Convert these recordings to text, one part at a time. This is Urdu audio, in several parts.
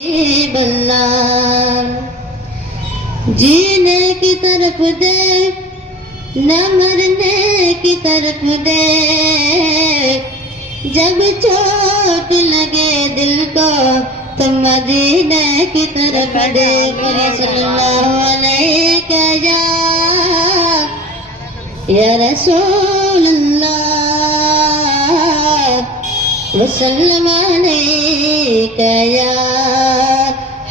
اللہ جینے کی طرف دے نہ مرنے کی طرف دے، جب چوٹ لگے دل کو تو مدینے کی طرف دے۔ صلی اللہ علیہ یا رسول اللہ وسلم علیک یا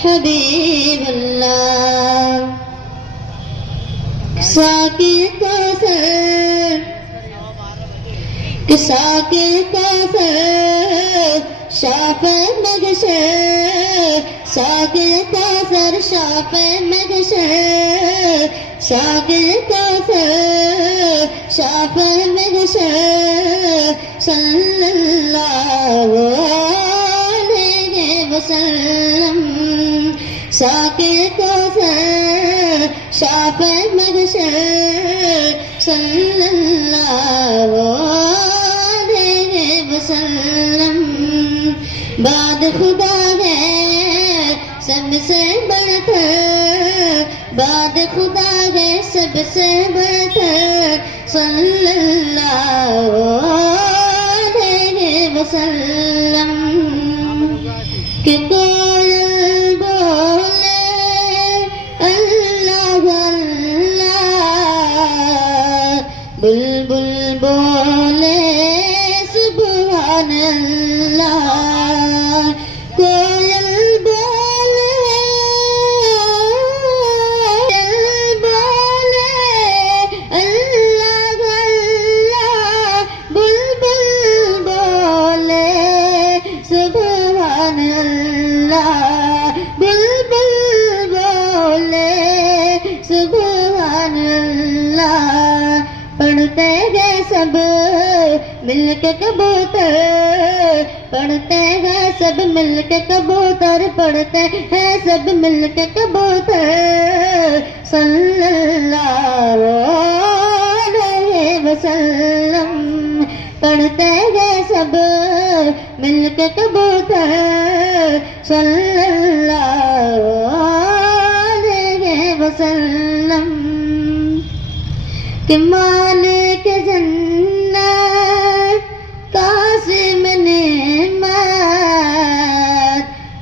حبیب اللہ۔ ساقی کوثر ساقی کوثر شافع مغشر، ساقی کوثر شافع مغشر، ساقی کوثر شافع مغشر، صلی اللہ علیہ وسلم۔ ساقی کوثر شافع مغشر، صلی اللہ علیہ وسلم۔ بعد خدا ہے سب سے بڑھ کر، بعد خدا ہے سب سے بڑھ کر، صلی اللہ علیہ وسلم۔ کہ کوئی بولے اللہ اللہ، بلبل بولے سبحان اللہ، کوئل بولے اللہ اللہ، بلبل بولے سبحان اللہ، بلبل بولے سبحان اللہ۔ پڑھتے گئے سب مل کے کبوتر، پڑھتے ہیں سب مل کے کبوتر، پڑھتے ہیں سب مل کے کبوتر، صلی اللہ علیہ وسلم۔ پڑھتے ہیں سب مل کے کبوتر، صلی اللہ علیہ وسلم۔ کہ مالک جنت قاسم نعمت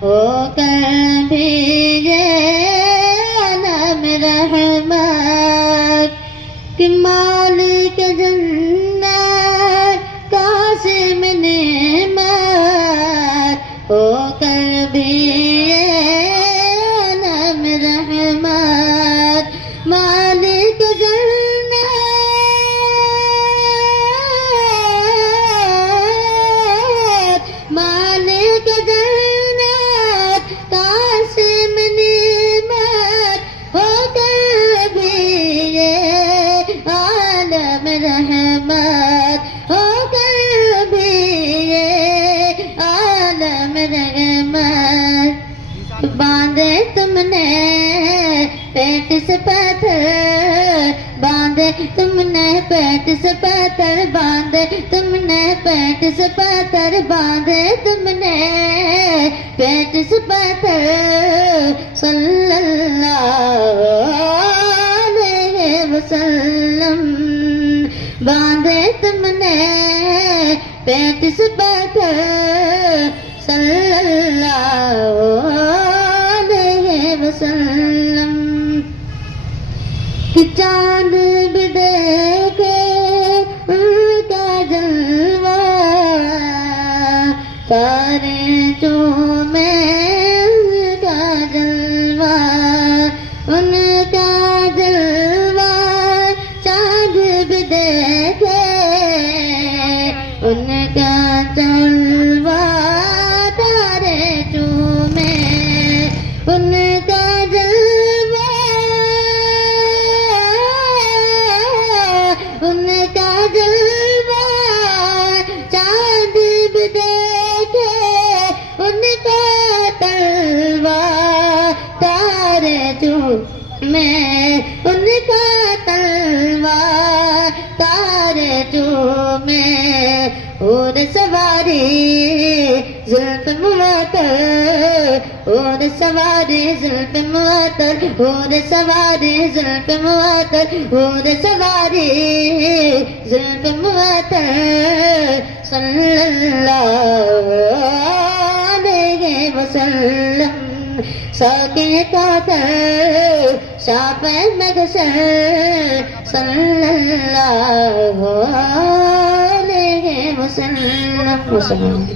ہو کر بھی یہ عالم رحمت، کہ مالک جنت قاسم نعمت ہو کر بھی یہ عالم رحمت، مالک جنت مالک جنت قاسم نعمت ہو کر بھی یہ عالم رحمت، ہو کر بھی یہ عالم رحمت۔ باندھے تم نے پیٹ سے پتھر، باندھے تم نے پیٹ سے پتھر، باندھے تم نے پیٹ سے پتھر، باندھے تم نے پیٹ سے پتھر، صلی اللہ علیہ وسلم۔ باندھے تم نے پیٹ سے پتھر، صلی اللہ علیہ وسلم۔ کہ چاند بھی دیکھے ان کا جلوہ، تارے چومے ان کا جلوہ، ان کا جلوہ چاند بھی دیکھے، ان کا جلوہ تارے چومے، ان کا جلوہ، ان کا جلوہ چاند بھی دیکھے، ان کا تلوہ تارے چومے، ان کا تلوہ تارے چومے، اور سواری زلف ماتر اور سوارے زلف معطر اور سوارے زلف معطر اور سوارے زلف معطر صلی اللہ علیہ وسلم ساقی کوثر شافع مغسل صلی اللہ علیہ وسلم